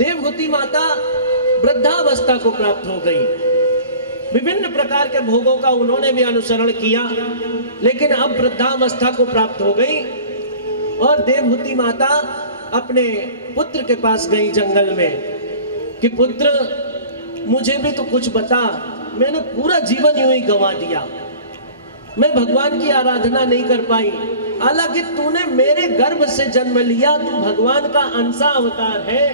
देवहूति माता वृद्धावस्था को प्राप्त हो गई। विभिन्न प्रकार के भोगों का उन्होंने भी अनुसरण किया, लेकिन अब वृद्धावस्था को प्राप्त हो गई और देवहूति माता अपने पुत्र के पास गई जंगल में कि पुत्र मुझे भी तो कुछ बता, मैंने पूरा जीवन यूं ही गंवा दिया, मैं भगवान की आराधना नहीं कर पाई। हालांकि तूने मेरे गर्भ से जन्म लिया, तू भगवान का अंश अवतार है,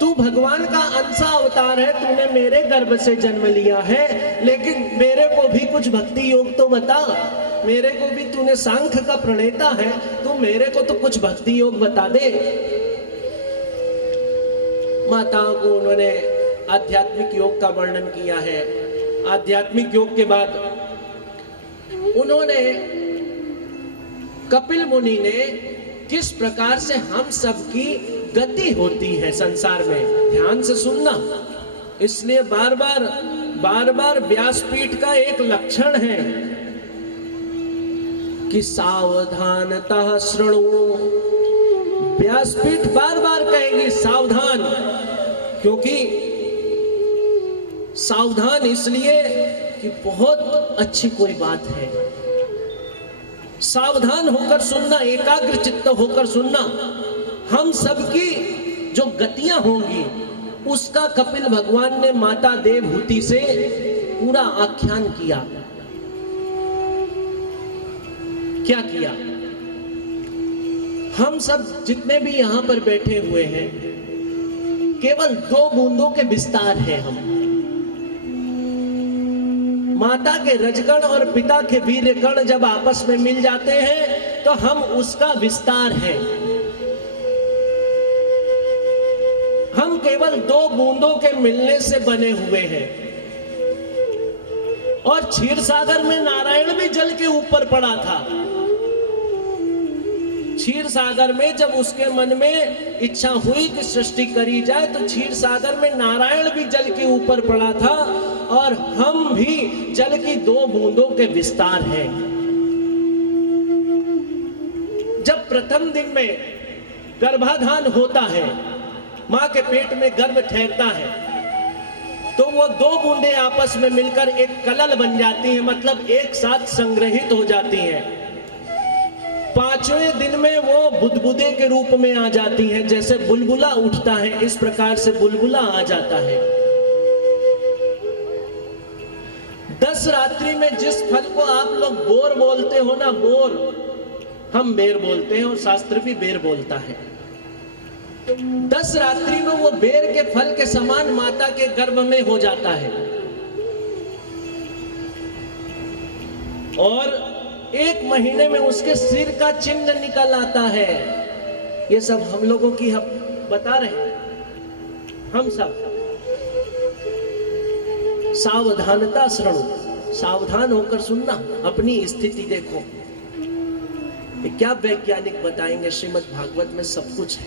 तू भगवान का अंश अवतार है, तूने मेरे गर्भ से जन्म लिया है, लेकिन मेरे को भी कुछ भक्ति योग तो बता, मेरे को भी तूने सांख्य का प्रणेता है, तू मेरे को तो कुछ भक्ति योग बता दे। माताओं को उन्होंने आध्यात्मिक योग का वर्णन किया है। आध्यात्मिक योग के बाद उन्होंने कपिल मुनि ने किस प्रकार से हम सबकी गति होती है संसार में, ध्यान से सुनना। इसलिए बार बार व्यासपीठ का एक लक्षण है कि सावधानतः शृणु। व्यासपीठ बार बार कहेगी सावधान, क्योंकि सावधान इसलिए कि बहुत अच्छी कोई बात है। सावधान होकर सुनना, एकाग्र चित्त होकर सुनना। हम सबकी जो गतियां होंगी उसका कपिल भगवान ने माता देवहूति से पूरा आख्यान किया। क्या किया? हम सब जितने भी यहां पर बैठे हुए हैं, केवल 2 बूंदों के विस्तार हैं हम। माता के रजगण और पिता के वीर्यगण जब आपस में मिल जाते हैं तो हम उसका विस्तार है। हम केवल 2 बूंदों के मिलने से बने हुए हैं। और क्षीर सागर में नारायण भी जल के ऊपर पड़ा था। क्षीर सागर में जब उसके मन में इच्छा हुई कि सृष्टि करी जाए तो क्षीर सागर में नारायण भी जल के ऊपर पड़ा था, और हम भी जल की 2 बूंदों के विस्तार हैं। जब प्रथम दिन में गर्भाधान होता है, मां के पेट में गर्भ ठहरता है, तो वो 2 बूंदे आपस में मिलकर एक कलल बन जाती हैं, मतलब एक साथ संग्रहित हो जाती हैं। 5वें दिन में वो बुदबुदे के रूप में आ जाती हैं, जैसे बुलबुला उठता है इस प्रकार से बुलबुला आ जाता है। 10 रात्रि में जिस फल को आप लोग बोर बोलते हो ना, बोर, हम बेर बोलते हैं और शास्त्र भी बेर बोलता है। 10 रात्रि में वो बेर के फल के समान माता के गर्भ में हो जाता है, और 1 महीने में उसके सिर का चिन्ह निकल आता है। ये सब हम लोगों की हम बता रहे हैं, हम सब। सावधानता शृणु, सावधान होकर सुनना, अपनी स्थिति देखो। क्या वैज्ञानिक बताएंगे, श्रीमद् भागवत में सब कुछ है।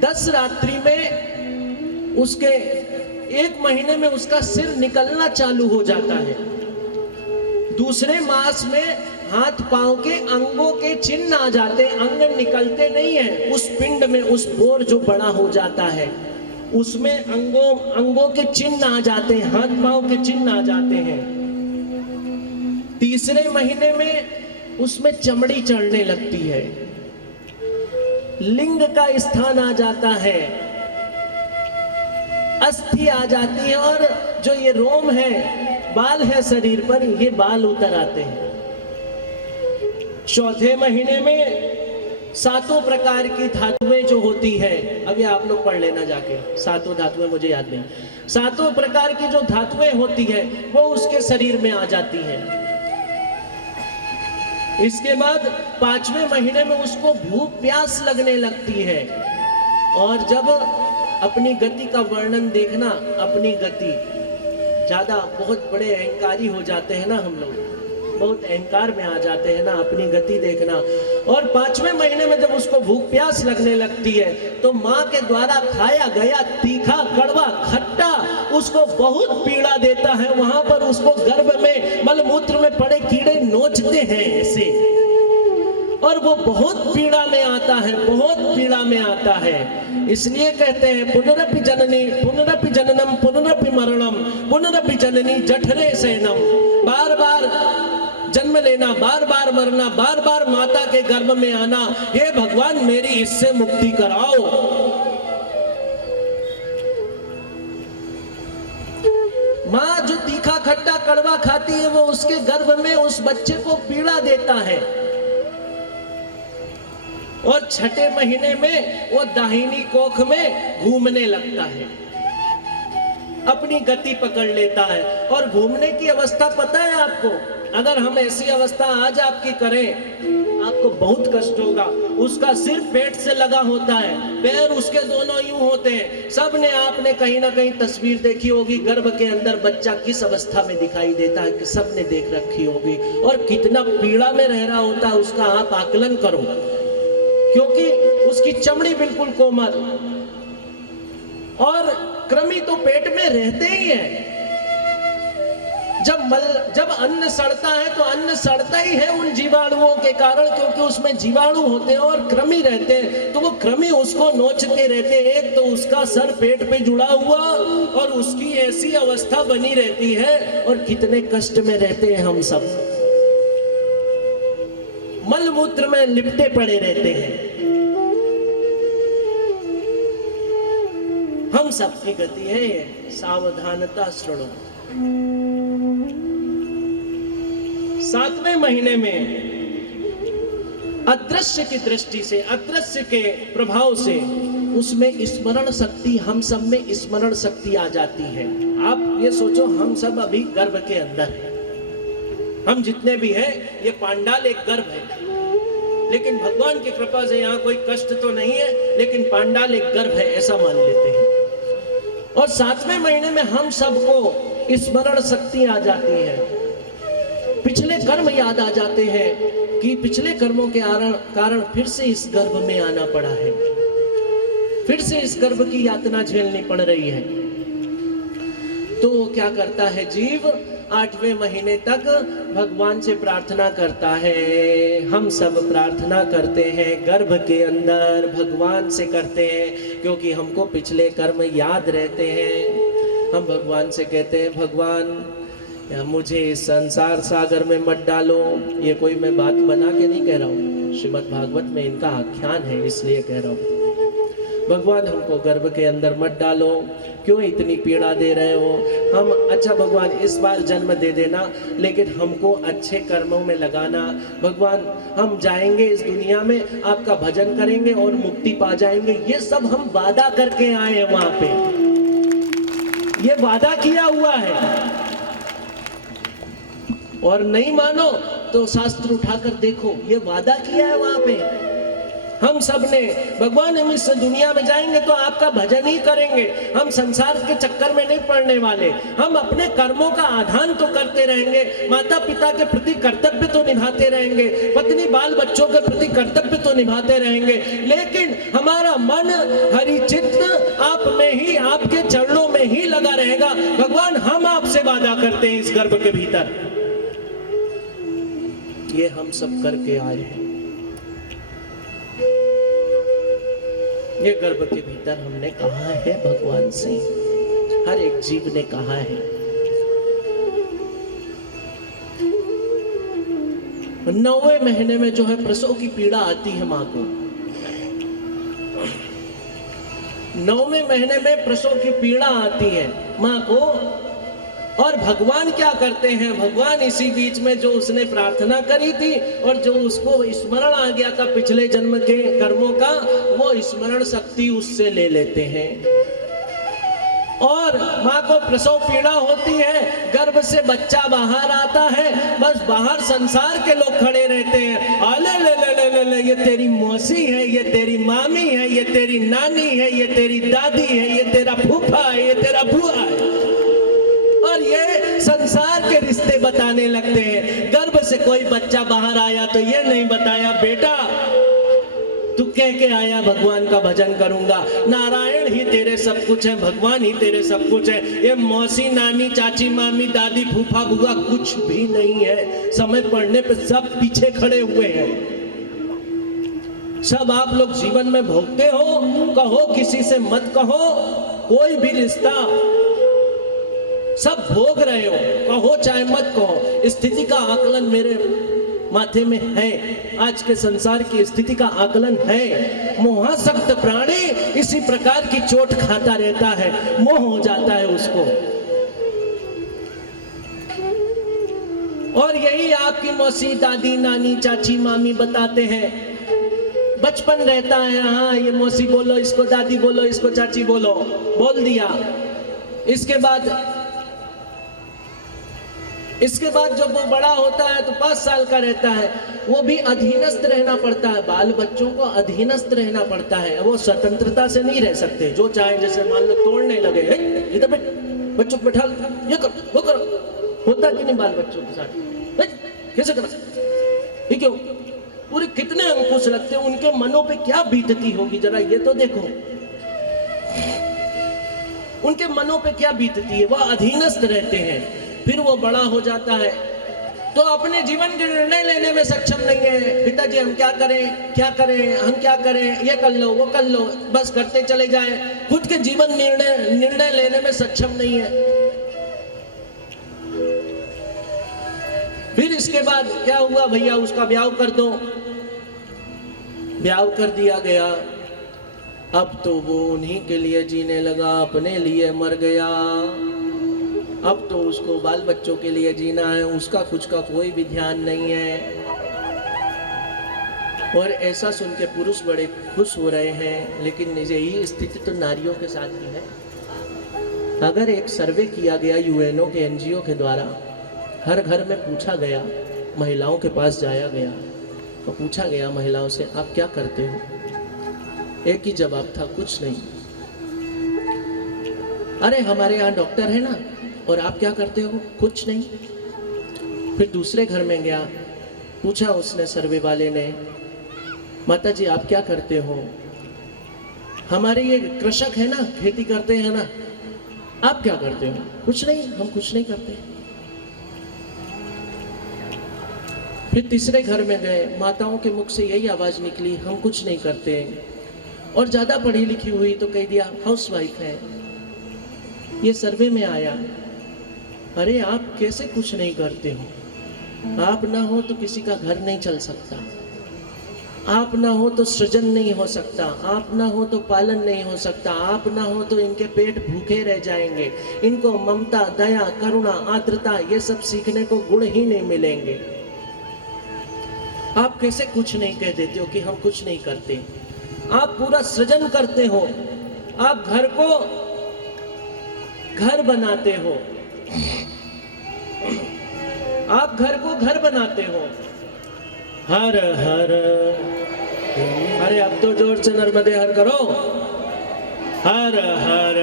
10 रात्रि में उसके 1 महीने में उसका सिर निकलना चालू हो जाता है। दूसरे मास में हाथ पांव के अंगों के चिन्ह आ जाते, अंग निकलते नहीं है। उस पिंड में, उस बोर जो बड़ा हो जाता है, उसमें अंगों के चिन्ह आ जाते हैं, हाथ पांव के चिन्ह आ जाते हैं। तीसरे महीने में उसमें चमड़ी चढ़ने लगती है, लिंग का स्थान आ जाता है, अस्थि आ जाती है, और जो ये रोम है, बाल है शरीर पर, ये बाल उतर आते हैं। चौथे महीने में 7 प्रकार की धातुएं जो होती है, अभी आप लोग पढ़ लेना जाके, 7 धातुएं मुझे याद नहीं, 7 प्रकार की जो धातुएं होती है वो उसके शरीर में आ जाती हैं। इसके बाद 5वें महीने में उसको भूख प्यास लगने लगती है, और जब अपनी गति का वर्णन देखना, अपनी गति ज्यादा, बहुत बड़े अहंकारी हो जाते हैं ना हम लोग, बहुत अहंकार में आ जाते हैं ना, अपनी गति देखना। और 5वें महीने में जब उसको भूख प्यास लगने लगती है तो माँ के द्वारा खाया गया तीखा, कड़वा, खट्टा उसको बहुत पीड़ा देता है। वहां पर उसको गर्भ में, मलमूत्र में पड़े कीड़े नोचते हैं ऐसे, और वो बहुत पीड़ा में आता है, बहुत पीड़ा में आता है। इसलिए कहते हैं पुनरपि जननी पुनरपि जननम पुनरपि मरणम पुनरपि जननी जठरे शयनम। बार बार जन्म लेना, बार बार मरना, बार बार माता के गर्भ में आना, हे भगवान मेरी इससे मुक्ति कराओ। माँ जो तीखा खट्टा कड़वा खाती है वो उसके गर्भ में उस बच्चे को पीड़ा देता है और छठे महीने में वो दाहिनी कोख में घूमने लगता है, अपनी गति पकड़ लेता है। और घूमने की अवस्था पता है आपको, अगर हम ऐसी अवस्था आज आपकी करें आपको बहुत कष्ट होगा। उसका सिर पेट से लगा होता है, पैर उसके दोनों यूं होते हैं। सब ने आपने कहीं ना कहीं तस्वीर देखी होगी, गर्भ के अंदर बच्चा किस अवस्था में दिखाई देता है कि सब ने देख रखी होगी। और कितना पीड़ा में रह रहा होता है उसका आप आकलन करो, क्योंकि उसकी चमड़ी बिल्कुल कोमल और कृमि तो पेट में रहते ही है। जब अन्न सड़ता है तो अन्न सड़ता ही है उन जीवाणुओं के कारण, क्योंकि उसमें जीवाणु होते हैं और कृमि रहते हैं, तो वो कृमि उसको नोचते रहते हैं। एक तो उसका सर पेट पे जुड़ा हुआ और उसकी ऐसी अवस्था बनी रहती है। और कितने कष्ट में रहते हैं हम सब, मल मूत्र में लिपटे पड़े रहते हैं। हम सबकी गति है ये, सावधानता श्रणो। 7वें महीने में अदृश्य की दृष्टि से, अदृश्य के प्रभाव से उसमें स्मरण शक्ति, हम सब में स्मरण शक्ति आ जाती है। आप ये सोचो, हम सब अभी गर्भ के अंदर हैं, हम जितने भी हैं ये पांडाल एक गर्भ है, लेकिन भगवान की कृपा से यहाँ कोई कष्ट तो नहीं है, लेकिन पांडाल एक गर्भ है ऐसा मान लेते हैं। और 7वें महीने में हम सबको स्मरण शक्ति आ जाती है, पिछले कर्म याद आ जाते हैं कि पिछले कर्मों के कारण फिर से इस गर्भ में आना पड़ा है, फिर से इस गर्भ की यातना झेलनी पड़ रही है। तो क्या करता है जीव, 8वें महीने तक भगवान से प्रार्थना करता है। हम सब प्रार्थना करते हैं गर्भ के अंदर, भगवान से करते हैं, क्योंकि हमको पिछले कर्म याद रहते हैं। हम भगवान से कहते हैं भगवान मुझे इस संसार सागर में मत डालो। ये कोई मैं बात बना के नहीं कह रहा हूँ, श्रीमद् भागवत में इनका आख्यान है इसलिए कह रहा हूँ। भगवान हमको गर्भ के अंदर मत डालो, क्यों इतनी पीड़ा दे रहे हो। हम अच्छा भगवान इस बार जन्म दे देना, लेकिन हमको अच्छे कर्मों में लगाना। भगवान हम जाएंगे इस दुनिया में, आपका भजन करेंगे और मुक्ति पा जाएंगे। ये सब हम वादा करके आए हैं वहां पे, ये वादा किया हुआ है। और नहीं मानो तो शास्त्र उठाकर देखो, ये वादा किया है वहां पे हम सब ने। भगवान हम इस दुनिया में जाएंगे तो आपका भजन ही करेंगे, हम संसार के चक्कर में नहीं पड़ने वाले। हम अपने कर्मों का आधान तो करते रहेंगे, माता पिता के प्रति कर्तव्य तो निभाते रहेंगे, पत्नी बाल बच्चों के प्रति कर्तव्य तो निभाते रहेंगे, लेकिन हमारा मन हरि चित्त आप में ही, आपके चरणों में ही लगा रहेगा। भगवान हम आपसे वादा करते हैं इस गर्भ के भीतर, ये हम सब करके आए हैं। ये गर्भ के भीतर हमने कहा है भगवान से, हर एक जीव ने कहा है। 9वें महीने में जो है प्रसव की पीड़ा आती है मां को। 9वें महीने में प्रसव की पीड़ा आती है मां को। और भगवान क्या करते हैं, भगवान इसी बीच में जो उसने प्रार्थना करी थी और जो उसको स्मरण आ गया था पिछले जन्म के कर्मों का, वो स्मरण शक्ति उससे ले लेते हैं। और माँ को प्रसव पीड़ा होती है, गर्भ से बच्चा बाहर आता है, बस बाहर संसार के लोग खड़े रहते हैं। अले ले ले ले ले ले, ये तेरी मौसी है, ये तेरी मामी है, ये तेरी नानी है, ये तेरी दादी है, ये तेरा फूफा है, ये तेरा बुआ है। और ये संसार के रिश्ते बताने लगते हैं। गर्भ से कोई बच्चा बाहर आया तो ये नहीं बताया बेटा तू कह के आया भगवान का भजन करूंगा, नारायण ही तेरे सब कुछ है, भगवान ही तेरे सब कुछ है। ये मौसी नानी चाची मामी दादी फूफा बुआ कुछ भी नहीं है। समय पड़ने पे सब पीछे खड़े हुए हैं। सब आप लोग जीवन में भोगते हो, कहो किसी से मत कहो, कोई भी रिश्ता सब भोग रहे हो, कहो चाहे मत कहो, स्थिति का आकलन मेरे माथे में है, आज के संसार की स्थिति का आकलन है। मोहासक्त प्राणी इसी प्रकार की चोट खाता रहता है, मोह हो जाता है उसको। और यही आपकी मौसी, दादी, नानी, चाची, मामी बताते हैं, बचपन रहता है, हाँ ये मौसी बोलो, इसको दादी बोलो, इसको चाची बोलो, बोल दिया। इसके बाद जब वो बड़ा होता है तो 5 साल का रहता है, वो भी अधीनस्थ रहना पड़ता है, बाल बच्चों को अधीनस्थ रहना पड़ता है, वो स्वतंत्रता से नहीं रह सकते, जो चाहे, जैसे मान लो तोड़ने लगे, इधर बैठ, बच्चों को बैठा, ये करो वो करो, होता कि नहीं बाल बच्चों के साथ, कैसे करा, ये क्यों, पूरे कितने अंकुश लगते हैं, उनके मनों पे क्या बीतती होगी, जरा ये तो देखो, उनके मनों पे क्या बीतती है, वह अधीनस्थ रहते हैं। फिर वो बड़ा हो जाता है तो अपने जीवन के निर्णय लेने में सक्षम नहीं है, पिताजी हम क्या करें, हम क्या करें, ये कर लो, वो कर लो, बस करते चले जाएं, खुद के जीवन निर्णय लेने में सक्षम नहीं है। फिर इसके बाद क्या हुआ, भैया उसका ब्याह कर दो, ब्याह कर दिया गया, अब तो वो उन्हीं के लिए जीने लगा, अपने लिए मर गया, अब तो उसको बाल बच्चों के लिए जीना है, उसका कुछ का कोई भी ध्यान नहीं है। और ऐसा सुन के पुरुष बड़े खुश हो रहे हैं, लेकिन यही स्थिति तो नारियों के साथ ही है। अगर एक सर्वे किया गया यूएनओ के एनजीओ के द्वारा, हर घर में पूछा गया, महिलाओं के पास जाया गया तो पूछा गया महिलाओं से, आप क्या करते हो? एक ही जवाब था, कुछ नहीं। अरे हमारे यहाँ डॉक्टर है ना, और आप क्या करते हो? कुछ नहीं। फिर दूसरे घर में गया, पूछा उसने, सर्वे वाले ने, माता जी आप क्या करते हो? हमारे ये कृषक है ना, खेती करते हैं ना, आप क्या करते हो? कुछ नहीं, हम कुछ नहीं करते। फिर तीसरे घर में गए, माताओं के मुख से यही आवाज निकली, हम कुछ नहीं करते। और ज्यादा पढ़ी लिखी हुई तो कह दिया हाउसवाइफ है। ये सर्वे में आया, अरे आप कैसे कुछ नहीं करते हो? आप ना हो तो किसी का घर नहीं चल सकता, आप ना हो तो सृजन नहीं हो सकता, आप ना हो तो पालन नहीं हो सकता, आप ना हो तो इनके पेट भूखे रह जाएंगे, इनको ममता, दया, करुणा, आर्द्रता ये सब सीखने को गुण ही नहीं मिलेंगे। आप कैसे कुछ नहीं कह देते हो कि हम कुछ नहीं करते? आप पूरा सृजन करते हो, आप घर को घर बनाते हो, आप घर को घर बनाते हो। हर हर, अरे अब तो जोर से नर्मदे हर करो, हर हर।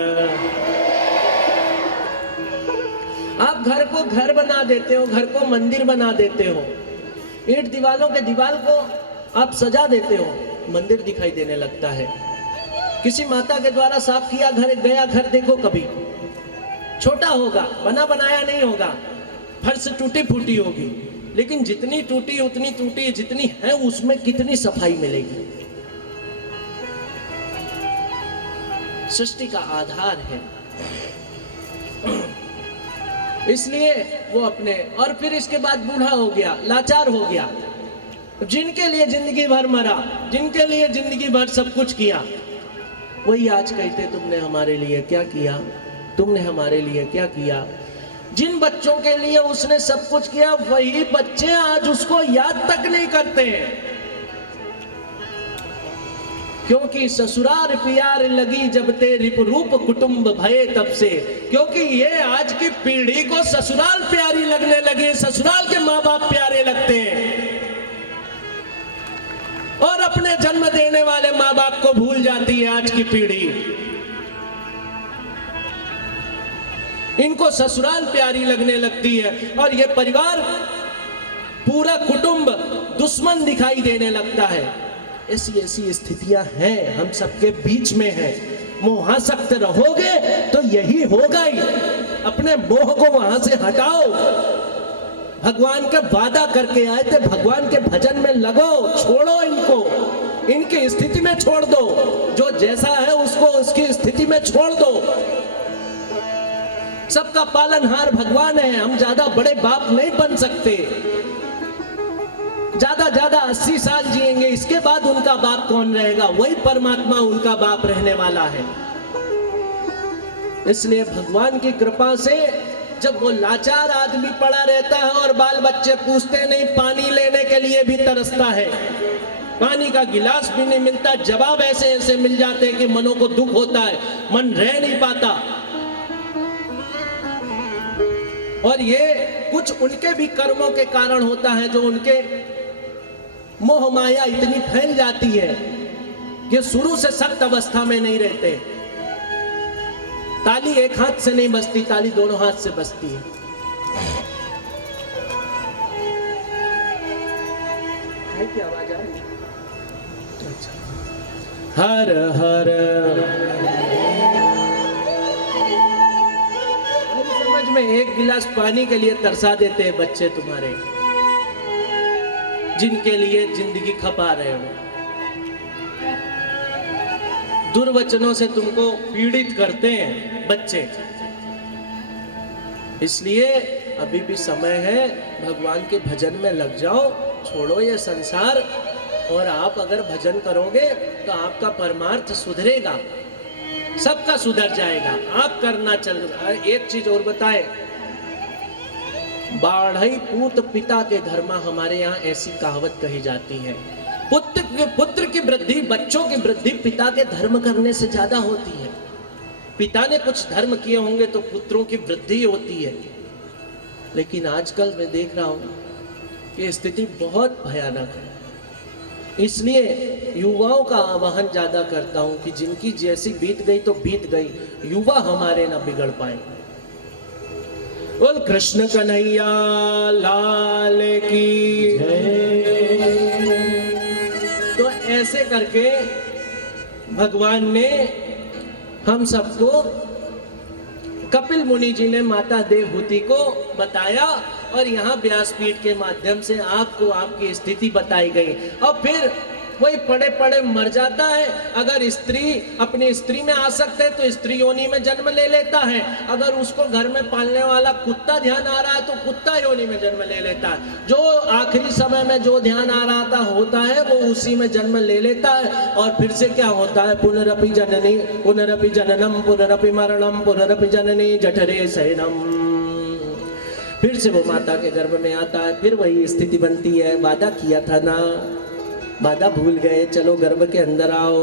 आप घर को घर बना देते हो, घर को मंदिर बना देते हो, ईंट दीवालों के दीवार को आप सजा देते हो, मंदिर दिखाई देने लगता है। किसी माता के द्वारा साफ किया घर गया घर देखो, कभी छोटा होगा, बना बनाया नहीं होगा, फर्श टूटी फूटी होगी, लेकिन जितनी टूटी उतनी टूटी, जितनी है उसमें कितनी सफाई मिलेगी। सृष्टि का आधार है, इसलिए वो अपने। और फिर इसके बाद बूढ़ा हो गया, लाचार हो गया, जिनके लिए जिंदगी भर मरा, जिनके लिए जिंदगी भर सब कुछ किया, वही आज कहते तुमने हमारे लिए क्या किया, तुमने हमारे लिए क्या किया। जिन बच्चों के लिए उसने सब कुछ किया, वही बच्चे आज उसको याद तक नहीं करते हैं, क्योंकि ससुराल प्यार लगी जब ते रूप कुटुंब भये तब से। क्योंकि ये आज की पीढ़ी को ससुराल प्यारी लगने लगी, ससुराल के माँ बाप प्यारे लगते हैं, और अपने जन्म देने वाले माँ बाप को भूल जाती है आज की पीढ़ी। इनको ससुराल प्यारी लगने लगती है, और ये परिवार, पूरा कुटुंब दुश्मन दिखाई देने लगता है। ऐसी ऐसी स्थितियां हैं, हम सबके बीच में है। मोहासक्त रहोगे तो यही होगा ही। अपने मोह को वहां से हटाओ, भगवान का वादा करके आए थे, भगवान के भजन में लगो, छोड़ो इनको, इनकी स्थिति में छोड़ दो, जो जैसा है उसको उसकी स्थिति में छोड़ दो। सबका पालनहार भगवान है, हम ज्यादा बड़े बाप नहीं बन सकते। ज्यादा 80 साल जिएंगे, इसके बाद उनका बाप कौन रहेगा? वही परमात्मा उनका बाप रहने वाला है। इसलिए भगवान की कृपा से जब वो लाचार आदमी पड़ा रहता है और बाल बच्चे पूछते नहीं, पानी लेने के लिए भी तरसता है, पानी का गिलास भी नहीं मिलता, जवाब ऐसे ऐसे मिल जाते हैं कि मनों को दुख होता है, मन रह नहीं पाता। और ये कुछ उनके भी कर्मों के कारण होता है, जो उनके मोह माया इतनी फैल जाती है कि शुरू से सख्त अवस्था में नहीं रहते। ताली एक हाथ से नहीं बजती, ताली दोनों हाथ से बजती है। क्या आवाज आ रही? हर हर समझ में एक गिलास पानी के लिए तरसा देते हैं बच्चे तुम्हारे, जिनके लिए जिंदगी खपा रहे हो। दुर्वचनों से तुमको पीड़ित करते हैं बच्चे। इसलिए अभी भी समय है, भगवान के भजन में लग जाओ, छोड़ो ये संसार। और आप अगर भजन करोगे तो आपका परमार्थ सुधरेगा, सबका सुधर जाएगा। आप करना चल रहा है। एक चीज और बताए, बाढ़ई पूत पिता के धर्मा, हमारे यहाँ ऐसी कहावत कही जाती है। पुत्र की वृद्धि, बच्चों की वृद्धि पिता के धर्म करने से ज्यादा होती है। पिता ने कुछ धर्म किए होंगे तो पुत्रों की वृद्धि होती है। लेकिन आजकल मैं देख रहा हूं कि स्थिति बहुत भयानक है। इसलिए युवाओं का आह्वान ज्यादा करता हूं कि जिनकी जैसी बीत गई तो बीत गई, युवा हमारे ना बिगड़ पाए। बोल कृष्ण कन्हैया लाल की जय। तो ऐसे करके भगवान ने हम सबको, कपिल मुनि जी ने माता देवहूति को बताया और यहाँ व्यासपीठ के माध्यम से आपको आपकी स्थिति बताई गई। अब फिर वही पड़े पड़े मर जाता है। अगर स्त्री अपनी स्त्री में आसक्त है तो स्त्री योनि में जन्म ले लेता है। अगर उसको घर में पालने वाला कुत्ता ध्यान आ रहा है तो कुत्ता योनि में जन्म ले लेता है। जो आखिरी समय में जो ध्यान आ रहा था होता है वो उसी में जन्म ले लेता है। और फिर से क्या होता है, पुनरपि जननी पुनरपि जननम पुनरपि मरणम पुनरपि जननी जठरे शयनम। फिर से वो माता के गर्भ में आता है, फिर वही स्थिति बनती है। वादा किया था ना, वादा भूल गए, चलो गर्भ के अंदर आओ।